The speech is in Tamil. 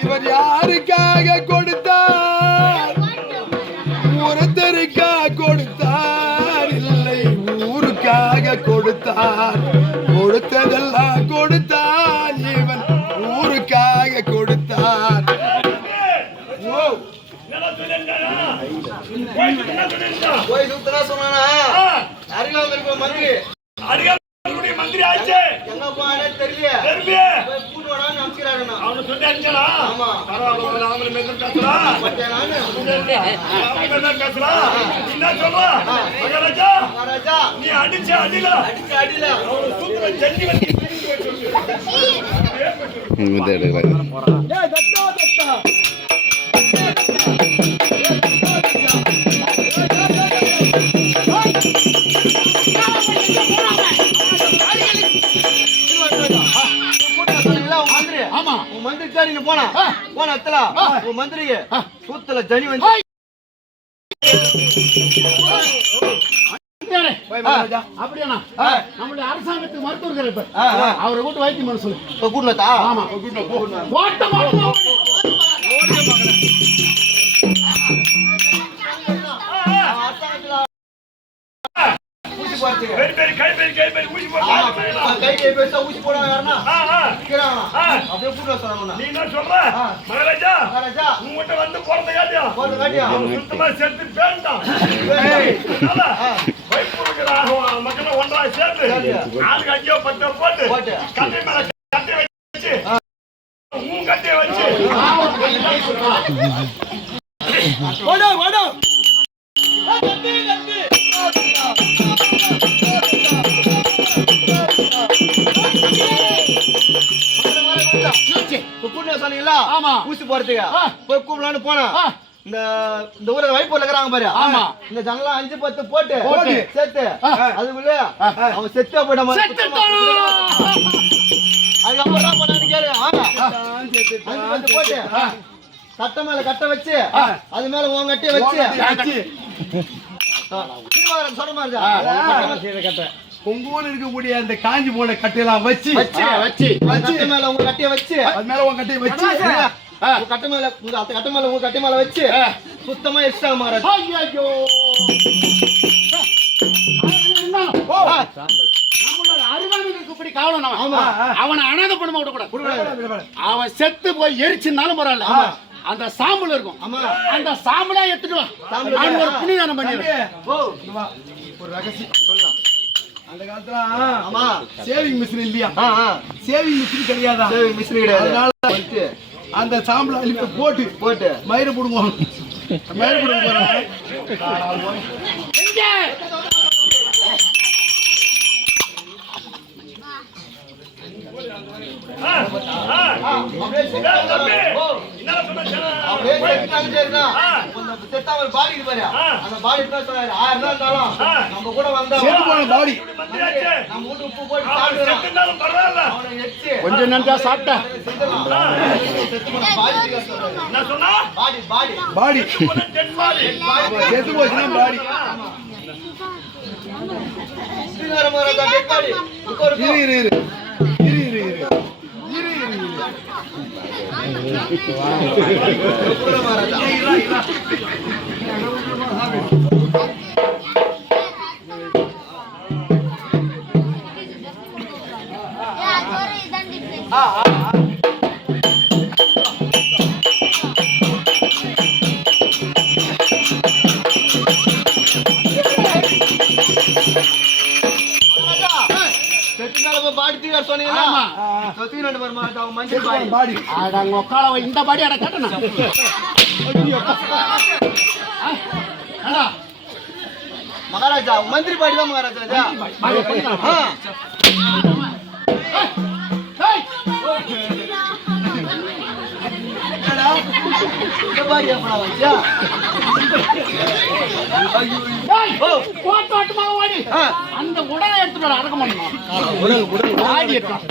இவர் யாருக்காக கொடுத்தார்? ஒருத்தருக்காக கொடுத்தார், இல்லை ஊருக்காக கொடுத்தார். கொடுத்ததெல்லாம் கொடுத்தார், இவன் ஊருக்காக கொடுத்தார். மந்திரி ஆச்சு என்ன போனே தெரியல கூட்டோட நமஸ்காரம் அவனு சொல்லி அடிச்சடா ஆமா பரவாயில்லை அவங்கள மெசேஜ் பேசுறா மச்சான் அவங்கள பேசுறா என்ன சொல்றா மகாராஜா மகாராஜா நீ அடிச்ச அடில அவன சூத்திர ஜென்னி வந்து இங்க எடுக்கறாங்க டேய் தட்டா தட்டா மந்திரி போன இடத்துல உன் மந்திரிக்கு சூத்துல ஜனி வந்து போய் மகாராஜா. அப்படியாண்ணா நம்மளுடைய அரசாங்கத்துக்கு மருத்துவர் இப்ப அவரை கூட்டு வைத்தியம் பண்ண சொல்லு. இப்ப கூட்டத்தா ஆமா ஊசி போறதுக்கு கை ஊசி போட்டு கை பெருசா ஊசி போட யாருன்னா அப்படியே கூட்ட சொல்லணும். நீ என்ன சொல்ற மகாராஜா? மகாராஜா உங்ககிட்ட வந்து போறத காட்டியா காட்டியா சுத்தமா செத்து பேண்டான். மக்களை ஒன்றா சேர்த்து ஆளுக்கு 5 10 போட்டு கட்டை மேல கட்டை வச்சு உன் கட்டையை வச்சு கூட்ட சொன்னீங்களா? ஊசி போறதுக்கு போய் கூப்பிடலான்னு போனா இந்த ஊரை வைப்பூர்ல இருக்கிறாங்க பாரு. இந்த ஜனலாம் 5 10 போட்டு செத்து அதுக்குள்ள அவன் செத்தே போயிட்டான். அதுக்கப்புறம் என்ன பண்ணான்னு கேளு. 5 10 போட்டு கட்டை மேல கட்டை வச்சு அது மேல உன் கட்டையை வச்சு சொல்ற மாதிரி உங்க ஊர்ல இருக்கக்கூடிய அந்த காஞ்சி போன கட்டையெல்லாம் வச்சு கட்டை மேல உங்க கட்டையை வச்சு அது மேல உங்க கட்டையை வச்சு கட்டை மேல அந்த கட்டை மேல உங்க கட்டை மேல வச்சு சுத்தமா எக்ஸ்ட்ரா மாறாது. அவனை அனாதை பண்ண விடக்கூடாது. அவன் செத்து போய் எரிச்சுனாலும் பரவாயில்ல, அந்த சாம்பல் இருக்கும் அந்த சாம்பலா எடுத்துட்டு வா. ஒரு புனிதானம் பண்ணிடுறேன். ஒரு ரகசியம் சொல்லலாம். அந்த காலத்துல சேவிங் மிஷின் இல்லையா? சேவிங் மிஷின் கிடையாதா? சேவிங் மிஷின் கிடையாது. அதனால அந்த சாம்பல் அழிப்பு போட்டு மயிரை போடுவோம். மயிரை போடுங்க கொஞ்சம் நன்றா சாப்பிட்டா பாடி செத்து போச்சுன்னா பாடி இந்த பாடி அட கட்டணும். மகாராஜா மந்திரி பாடி தான் மகாராஜா. அந்த உடலை எடுத்துட்டு அடக்க மாட்டோம்.